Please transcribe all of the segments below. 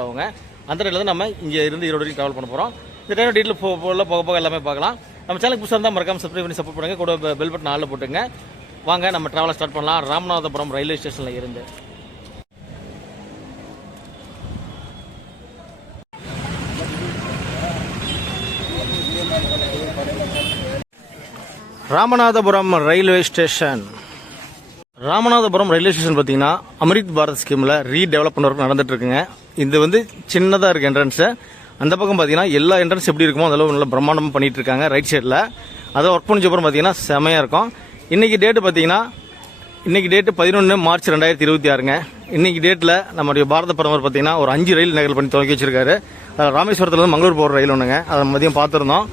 அவங்க அந்த ட்ரெயினில் நம்ம இங்கே இருந்து ஈரோடு வரைக்கும் ட்ராவல் பண்ண போகிறோம். இந்த ட்ரெயினோட டீட்டெயில் போக போக எல்லாமே பார்க்கலாம். நம்ம சேனலுக்கு புதுசாக இருந்தால் மறக்காம சப்ஸ்கிரைப் பண்ணி சப்போர்ட் பண்ணுங்கள். கூட பெல் பட்டன் ஆளில் போட்டுங்க. வாங்க நம்ம ட்ராவலை ஸ்டார்ட் பண்ணலாம். ராமநாதபுரம் ரயில்வே ஸ்டேஷனில் இருந்து Ramanathapuram railway station. Ramanathapuram railway station பார்த்தீங்கன்னா அமிர்த் பாரத் ஸ்கீமில் ரீடெவலப்மெண்ட் ஒர்க் நடந்துட்டு இருக்குங்க. இது சின்னதாக இருக்குது என்ட்ரன்ஸு. அந்த பக்கம் பார்த்தீங்கன்னா எல்லா என்ட்ரன்ஸ் எப்படி இருக்குமோ அதெல்லாம் நல்லா பிரம்மாண்டமாக பண்ணிட்டு இருக்காங்க ரைட் சைடில். அதை ஒர்க் பண்ணிச்ச அப்புறம் பார்த்தீங்கன்னா செமையாக இருக்கும். இன்றைக்கி டேட்டு பார்த்தீங்கன்னா இன்றைக்கி டேட்டு 11 மார்ச் 2026ங்க. இன்றைக்கி டேட்டில் நம்முடைய பாரத பிரதமர் பார்த்தீங்கன்னா ஒரு 5 ரயில் நகல் பண்ணி துவக்கி வச்சிருக்காரு. ராமேஸ்வரத்துலேருந்து மங்களூர் போகிற ரயில் ஒன்றுங்க. அதை மதியம் பார்த்துருந்தோம்.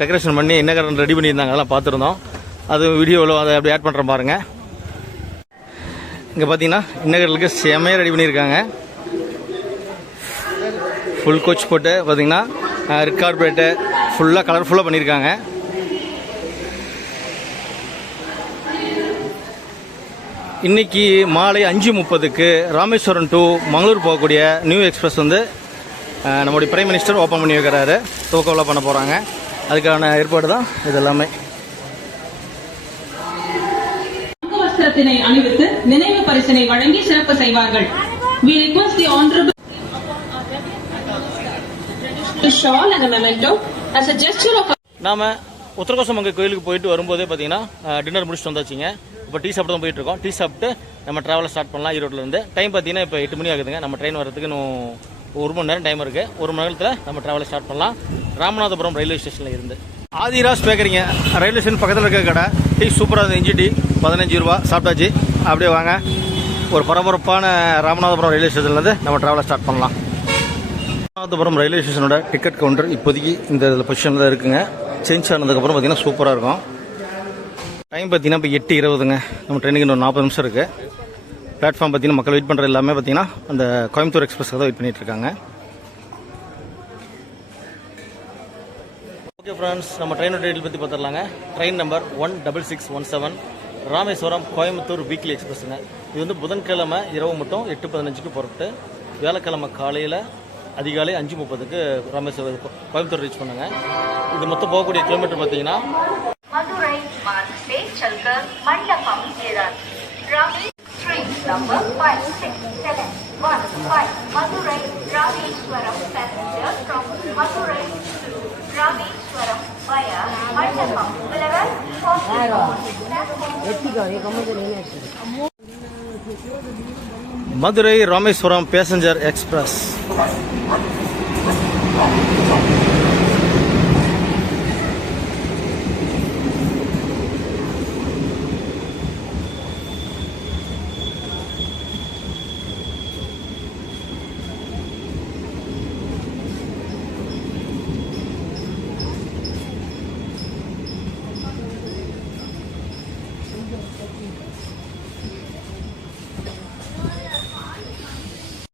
டெக்கரேஷன் பண்ணி என்ன ரெடி பண்ணியிருந்தாங்க, அதெல்லாம் பார்த்துருந்தோம். அது வீடியோவில் அதை அப்படி ஆட் பண்ணுற பாருங்க. இங்கே பார்த்தீங்கன்னா இன்னகர்களுக்கு செமையாக ரெடி பண்ணியிருக்காங்க. ஃபுல் கோச் போட்டு பார்த்தீங்கன்னா ரெட் கார்பரேட்டு ஃபுல்லாக கலர்ஃபுல்லாக பண்ணியிருக்காங்க. இன்னைக்கு மாலை 5:30க்கு ராமேஸ்வரம் டு மங்களூர் போகக்கூடிய நியூ எக்ஸ்பிரஸ் நம்முடைய பிரைம் மினிஸ்டர் ஓப்பன் பண்ணி வைக்கிறாரு. துவக்கவிழா பண்ண போகிறாங்க. அதுக்கான ஏற்பாடு தான் இது எல்லாமே. வஸ்திரத்தினை அணிவித்து நினைவு பரிசினை வழங்கி சிறப்பு செய்வார்கள். We request the honorable shawl and a memento as a gesture of நாம உத்தரகோசமங்கை கோயிலுக்கு போயிட்டு வரும்போதே பார்த்தீங்கன்னா டின்னர் முடிச்சுட்டு வந்தாச்சுங்க. இப்போ டீ சாப்பிட்டு தான் போயிட்டு இருக்கோம். டீ சாப்பிட்டு நம்ம ட்ராவலை ஸ்டார்ட் பண்ணலாம் ஈரோட்லேருந்து. டைம் பார்த்தீங்கன்னா இப்போ 8 மணி ஆகுதுங்க. நம்ம ட்ரெயின் வரதுக்கு இன்னும் 1 மணி நேரம் டைம் இருக்குது. 1 மணி நேரத்தில் நம்ம ட்ராவலை ஸ்டார்ட் பண்ணலாம் ராமநாதபுரம் ரயில்வே ஸ்டேஷனில் இருந்து. ஆதிராஸ் பேக்கரிங்க ரயில்வே ஸ்டேஷன் பக்கத்தில் இருக்க கடை. டீ சூப்பராக இருந்தது. இஞ்சி டீ 15 ரூபா சாப்பிட்டாச்சு. அப்படியே வாங்க ஒரு பரபரப்பான ராமநாதபுரம் ரயில்வே ஸ்டேஷன்லேருந்து நம்ம ட்ராவலை ஸ்டார்ட் பண்ணலாம். ராமநாதபுரம் ரயில்வே ஸ்டேஷனோட டிக்கெட் கவுண்டர் இப்போதைக்கு இந்த இதில் பொசிஷனில் தான் இருக்குங்க. சேஞ்ச் ஆனதுக்கப்புறம் பார்த்தீங்கன்னா சூப்பராக இருக்கும். டைம் பார்த்தீங்கன்னா இப்போ 8:20ங்க. நம்ம ட்ரெயினுக்கு இன்னும் 40 நிமிஷம் இருக்குது. பிளாட்ஃபார்ம் பார்த்தீங்கன்னா மக்கள் வெயிட் பண்ணுற எல்லாமே பார்த்தீங்கன்னா அந்த கோயம்புத்தூர் எக்ஸ்பிரஸ்க்காக தான் வெயிட் பண்ணிட்டு இருக்காங்க. ஓகே ஃப்ரெண்ட்ஸ், நம்ம ட்ரெயினோட டீட்டெயில் பற்றி பார்த்துடலாங்க. Train number 16617 Rameswaram Coimbatore weekly எக்ஸ்பிரஸுங்க. இது புதன்கிழமை இரவு மட்டும் 8:15க்கு புறப்பட்டு வியாழக்கிழமை காலையில் அதிகாலை 5:30க்கு ராமேஸ்வரம் கோயம்புத்தூர் ரீச் பண்ணுங்க. இது மொத்தம் போகக்கூடிய கிலோமீட்டர் பார்த்தீங்கன்னா மதுரை மார்க் से चलकर मंडपम येरार train number 5671 Madurai Rameswaram passenger from Madurai to Rameswaram via Mandapam will arrive Madurai Rameswaram passenger express.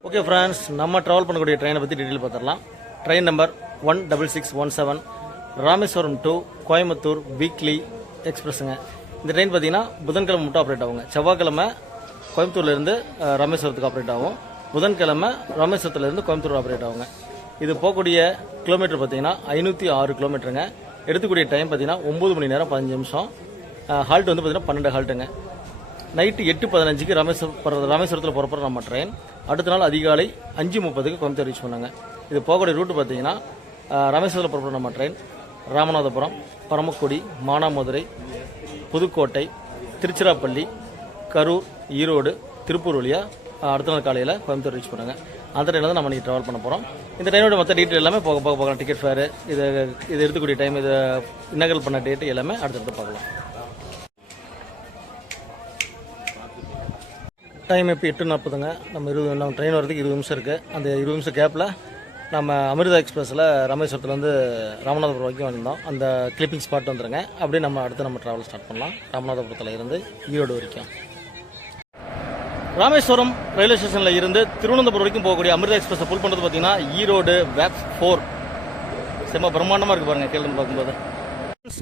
Okay friends, நம்ம ட்ராவல் பண்ணக்கூடிய ட்ரெயினை பற்றி டீட்டெயில் பார்த்துடலாம். Train number 16617 Rameswaram to Coimbatore weekly எக்ஸ்பிரஸுங்க. இந்த ட்ரெயின் பார்த்தீங்கன்னா புதன்கிழமை மட்டும் ஆப்ரேட் ஆகுங்க. செவ்வாய்க்கிழமை கோயம்புத்தூர்லேருந்து ராமேஸ்வரத்துக்கு ஆப்ரேட் ஆகும். புதன்கிழமை ராமேஸ்வரத்துலேருந்து கோயம்புத்தூர் ஆப்ரேட் ஆகுங்க. இது போகக்கூடிய கிலோமீட்டர் பார்த்தீங்கன்னா 506 கிலோமீட்டருங்க. எடுத்துக்கூடிய டைம் பார்த்தீங்கன்னா 9 மணி நேரம் 15 நிமிஷம். ஹால்ட் பார்த்தீங்கன்னா 12 ஹால்ட்டுங்க. நைட்டு 8:15க்கு ராமேஸ்வரத்தில் புறப்படுற நம்ம ட்ரெயின் அடுத்த நாள் அதிகாலை 5:30க்கு கோயம்புத்தூர் ரீச் பண்ணாங்க. இது போகக்கூடிய ரூட்டு பார்த்தீங்கன்னா ராமேஸ்வரத்தில் புறப்படுற நம்ம ட்ரெயின் ராமநாதபுரம், பரமக்குடி, மானாமதுரை, புதுக்கோட்டை, திருச்சிராப்பள்ளி, கரூர், ஈரோடு, திருப்பூர் வழியாக அடுத்த நாள் காலையில் கோயம்புத்தூர் ரீச் பண்ணாங்க. அந்த ட்ரெயினில் தான் நம்ம இன்றைக்கி ட்ராவல் பண்ண போகிறோம். இந்த ட்ரெயினோட மற்ற டீட்டெயில் எல்லாமே போக பார்க்கலாம். டிக்கெட் ஃபேரு, இது எடுத்துக்கூடிய டைம், இதை இன்னகல் பண்ண டேட்டு எல்லாமே அடுத்தடுத்து பார்க்கலாம். டைம் இப்போ 8:40ங்க. நம்ம ட்ரெயின் வரதுக்கு 20 நிமிஷம் இருக்குது. அந்த 20 நிமிஷம் கேப்பில் நம்ம அமிர்தா எக்ஸ்பிரஸில் ராமேஸ்வரத்துலேருந்து ராமநாதபுரம் வரைக்கும் வந்தோம். அந்த கிளிப்பிங் ஸ்பாட் வந்துடுங்க. அப்படியே அடுத்து நம்ம ட்ராவல் ஸ்டார்ட் பண்ணலாம் ராமநாதபுரத்தில் இருந்து ஈரோடு வரைக்கும். ராமேஸ்வரம் ரயில்வே ஸ்டேஷனில் இருந்து திருவனந்தபுரம் வரைக்கும் போகக்கூடிய அமிர்தா எக்ஸ்பிரஸை புல் பண்ணுறது பார்த்தீங்கன்னா ஈரோடு வேக்ஸ் 4 செம்ம பிரம்மாண்டமாக இருக்குது பாருங்கள் கேள்வி பார்க்கும்போது.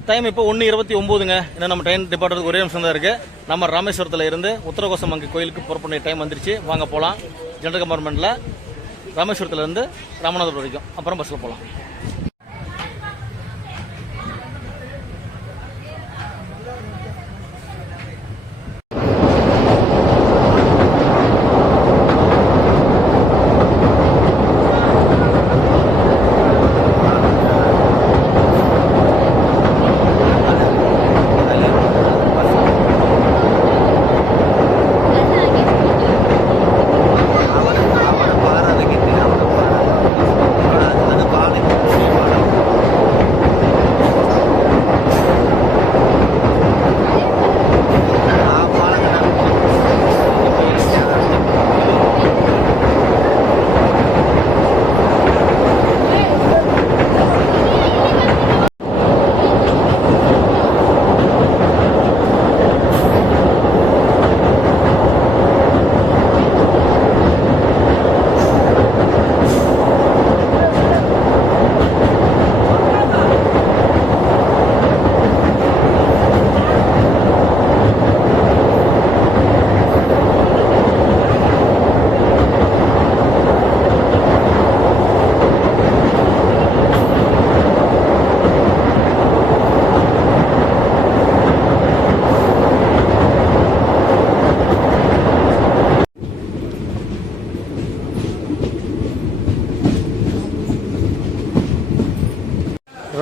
டைம் இப்போ 1:29ங்க. ஏன்னா நம்ம ட்ரெயின் டிபார்ட் ஒரே நிமிஷம் தான் இருக்கு. நம்ம ராமேஸ்வரத்தில் இருந்து உத்தரகோசமங்கை கோயிலுக்கு புறப்பட டைம் வந்துருச்சு. வாங்க போகலாம். ஜெனரல் கம்பார்ட்மெண்ட்டில் ராமேஸ்வரத்துலேருந்து ராமநாதபுரம் வரைக்கும், அப்புறம் பஸ்ஸில் போகலாம்.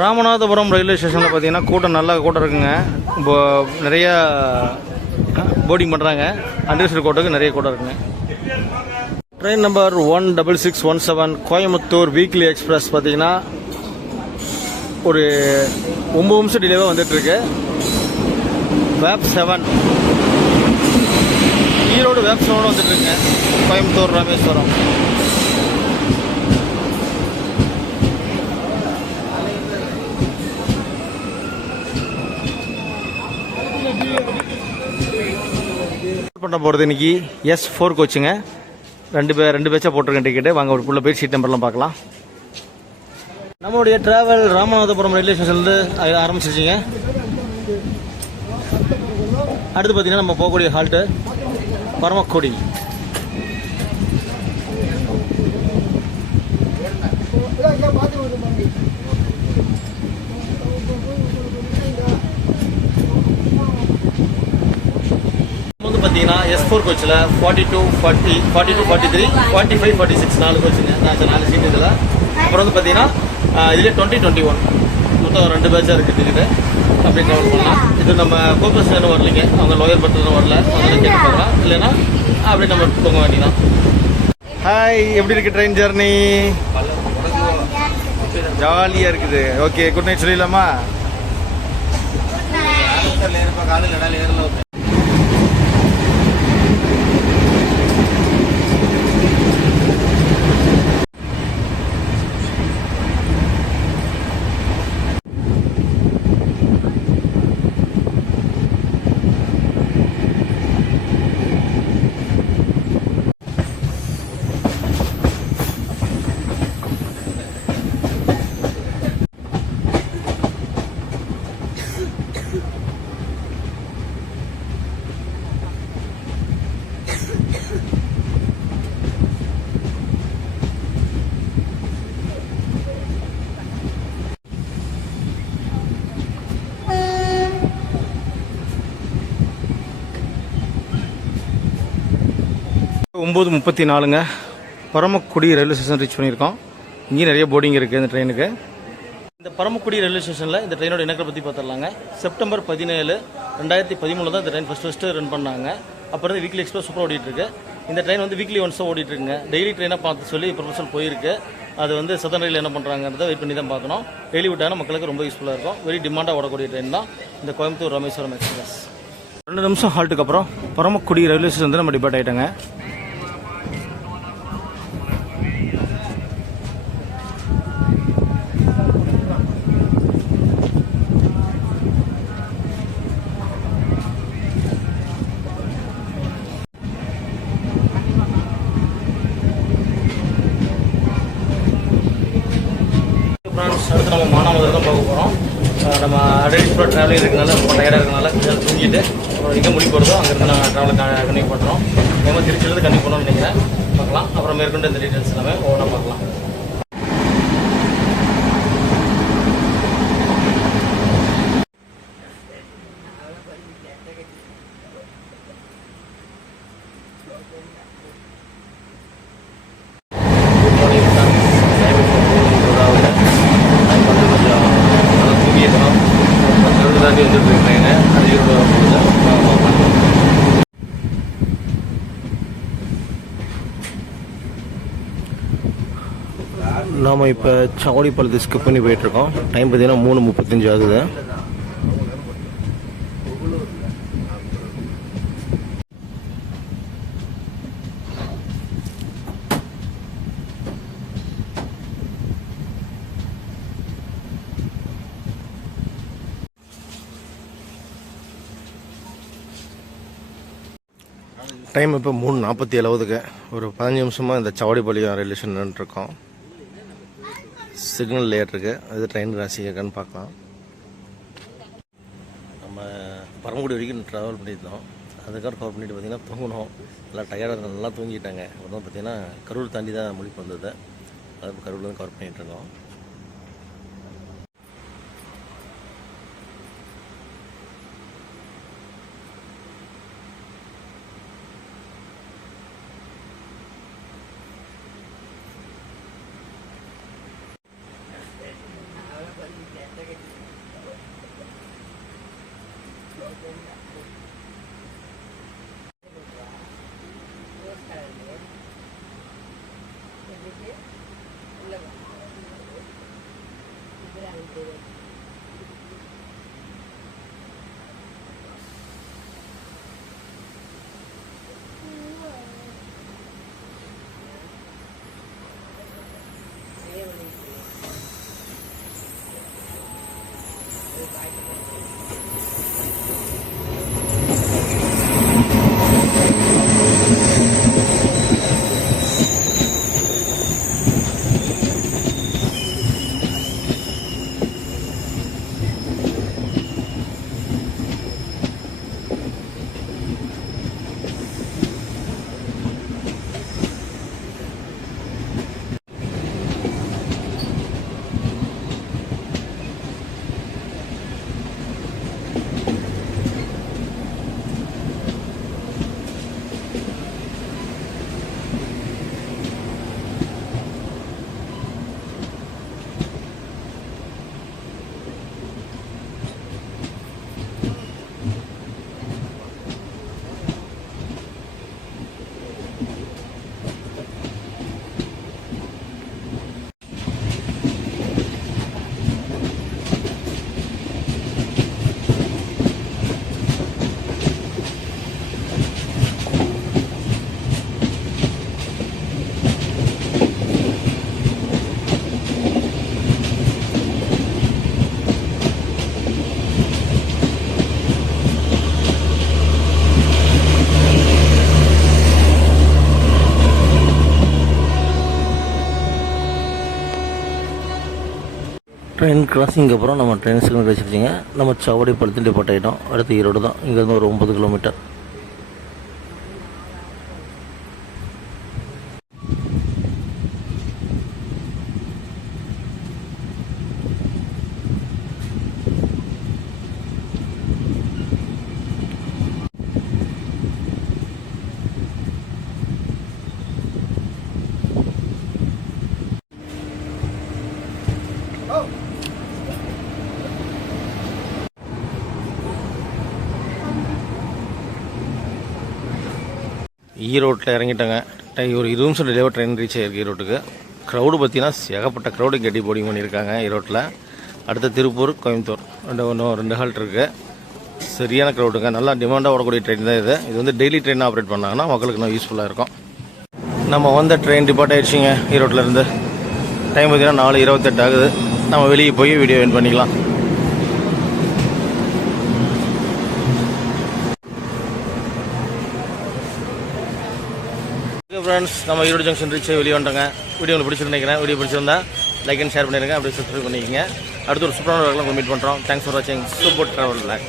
ராமநாதபுரம் ரயில்வே ஸ்டேஷனில் பார்த்தீங்கன்னா கூட்டம் நல்லா கூட்டம் இருக்குங்க. இப்போ நிறையா போர்டிங் பண்ணுறாங்க. அண்டர்ஸ்டேட் கோட்டுக்கு நிறைய கூட்டம் இருக்குங்க. Train number 16617 Coimbatore weekly express பார்த்தீங்கன்னா ஒரு 9 நிமிஷம் டிலேவாக வந்துட்டுருக்கு. Vape 7 Erode vape 7 வந்துட்டுருக்குங்க. கோயம்புத்தூர் ராமேஸ்வரம். பண்ண போகிறது இன்னைக்கு S4 கோச்சுங்க. ரெண்டு பேச்சா போட்டிருக்கேன் டிக்கெட்டு. வாங்க ஒரு உள்ள போய் சீட் நம்பர்லாம் பார்க்கலாம். நம்மளுடைய டிராவல் ராமநாதபுரம் ரயில்வே ஸ்டேஷன்லேருந்து ஆரம்பிச்சிருச்சிங்க. அடுத்து பார்த்தீங்கன்னா நம்ம போகக்கூடிய ஹால்ட்டு பரமக்குடி. பார்த்தீங்கன்னா S4 கோச்சில் 42, 40, 42, 43, 45, 46 4 கோச்சுங்க. 4 சீட் இதில். அப்புறம் வந்து பார்த்தீங்கன்னா இதில் 2021 மொத்தம் 2 பேட்சாக இருக்குது டிக்கெட்டு. அப்படி ட்ராவல் பண்ணலாம். இது நம்ம கோபரேஷன் வரலைங்க, அவங்க லோயர் பர்த்தில் வரல, அதெல்லாம் கேட்டு போகலாம். இல்லைன்னா அப்படி நம்ம போக வேண்டியதான். ஹாய், எப்படி இருக்குது ட்ரெயின் ஜர்னி? ஜாலியாக இருக்குது. ஓகே, குட் நைட் சொல்லிடலாமா? ஒம்பது 34ங்க. பரமக்குடி ரயில்வே ஸ்டேஷன் ரீச் பண்ணியிருக்கோம். இங்கேயும் நிறைய போர்டிங் இருக்குது இந்த ட்ரெயினுக்கு. இந்த பரமக்குடி ரயில்வே ஸ்டேஷனில் இந்த ட்ரெயினோட இணக்கத்தை பற்றி பார்த்துடலாங்க. செப்டம்பர் 17, 2013 தான் இந்த ட்ரெயின் ஃபஸ்ட்டு ரன் பண்ணாங்க. அப்புறம் வந்து வீக்லி எக்ஸ்பிரஸ் சூப்பராக ஓடிட்டுருக்கு. இந்த ட்ரெயின் வந்து வீக்லி ஒன்ஸ் தான் ஓடிட்டுருக்குங்க. டெய்லி ட்ரெயினாக பார்த்து சொல்லி ப்ரொஃபஷனல் போயிருக்கு. அது வந்து சதன் ரயில் என்ன பண்ணுறாங்கிறத வெயிட் பண்ணி தான் பார்க்கணும். டெய்லி விட்டாங்கன்னா மக்களுக்கு ரொம்ப யூஸ்ஃபுல்லாக இருக்கும். வெரி டிமாண்டாக ஓடக்கூடிய ட்ரெயின் தான் இந்த கோயம்புத்தூர் ராமேஸ்வரம் எக்ஸ்பிரஸ். 2 நிமிஷம் ஹால்ட்டுக்கு அப்புறம் பரமக்குடி ரயில்வே ஸ்டேஷன் வந்து நம்ம டிபார்ட் ஆகிட்டாங்க. அடுத்து நம்ம மானாமதுரை தான் பார்க்க போகிறோம். நம்ம அடையாள ட்ராவலிங் இருக்கிறதுனால ரொம்ப டயர்டாக இருக்கிறதுனால கொஞ்சம் தூங்கிட்டு அப்புறம் எங்கே முடி போகிறதோ அங்கேருந்து நான் ட்ராவலை கண்டினியூ பண்ணுறோம். அதே மாதிரி திருச்சியிலேருந்து கண்டினியூ பண்ணணும்னு நினைக்கிறேன். பார்க்கலாம். அப்புறம் மேற்கொண்டு இந்த டீட்டெயில்ஸ் எல்லாமே ஒவ்வொன்றா பார்க்கலாம். நாம் இப்போ சவுடிப்பாளையத்தை ஸ்கிப் பண்ணி போயிட்டுருக்கோம். டைம் பார்த்தீங்கன்னா 3:35 ஆகுது. டைம் இப்போ 3:47 ஆகுதுங்க. ஒரு 15 நிமிஷமாக இந்த சவுடிப்பாளையம் ரயில்வே ஸ்டேஷன் நின்றுட்டுருக்கோம். சிக்னல் லேட் இருக்குது. அது ட்ரெயின் ராசிக்கான்னு பார்க்கலாம். நம்ம பரமக்குடி வரைக்கும் ட்ராவல் பண்ணியிருந்தோம். அதுக்காக கவர் பண்ணிட்டு பார்த்திங்கன்னா தூங்கணும். எல்லாம் டயர்டாக நல்லா தூங்கிட்டாங்க. அப்புறம் பார்த்திங்கன்னா கரூர் தாண்டி தான் முடிப்பு வந்தது. அது கரூரில் தான் கவர் பண்ணிகிட்ருக்கோம். ட்ரெயின் கிராசிங்க்கு அப்புறம் நம்ம ட்ரெயின் சிக்னல் வச்சுருச்சிங்க. நம்ம சவுடிப்பாளையத்தில் டிபார்ட் ஆகிட்டோம். அடுத்து ஈரோடு தான். இங்கேருந்து ஒரு 9 கிலோமீட்டர். ஈரோட்டில் இறங்கிட்டாங்க. ஒரு 20 நிமிஷம் டிலேவாக ட்ரெயின் ரீச் ஆகிருக்கு ஈரோட்டுக்கு. க்ரௌடு பார்த்தீங்கன்னா ஏகப்பட்ட க்ரௌடு கட்டி போர்டிங் பண்ணியிருக்காங்க ஈரோட்டில். அடுத்து திருப்பூர், கோயம்புத்தூர் இன்னும் 2 ஹால்ட் இருக்குது. சரியான க்ரௌடுங்க. நல்லா டிமாண்டாக ஓடக்கூடிய ட்ரெயின் தான் இது. இது வந்து டெய்லி ட்ரெயின் ஆப்ரேட் பண்ணாங்கன்னா மக்களுக்கு இன்னும் யூஸ்ஃபுல்லாக இருக்கும். நம்ம வந்த ட்ரெயின் டிபார்ட் ஆகிடுச்சிங்க ஈரோட்டிலேருந்து. டைம் பார்த்தீங்கன்னா 4:28 ஆகுது. நம்ம வெளியே போய் வீடியோ என் பண்ணிக்கலாம். ஃப்ரெண்ட்ஸ், நம்ம ஈரோடு ஜங்ஷன் ரீச் வெளியே வந்துட்டோங்க. வீடியோ உங்களுக்கு பிடிச்சிருந்து நினைக்கிறேன். வீடியோ பிடிச்சிருந்தா லைக் அண்ட் ஷேர் பண்ணிடுங்க. அப்படியே சப்ஸ்கிரைப் பண்ணிக்கங்க. அடுத்து ஒரு சூப்பரான மீட் பண்ணுறோம். தேங்க்ஸ் ஃபார் வாட்சிங். Super travel black.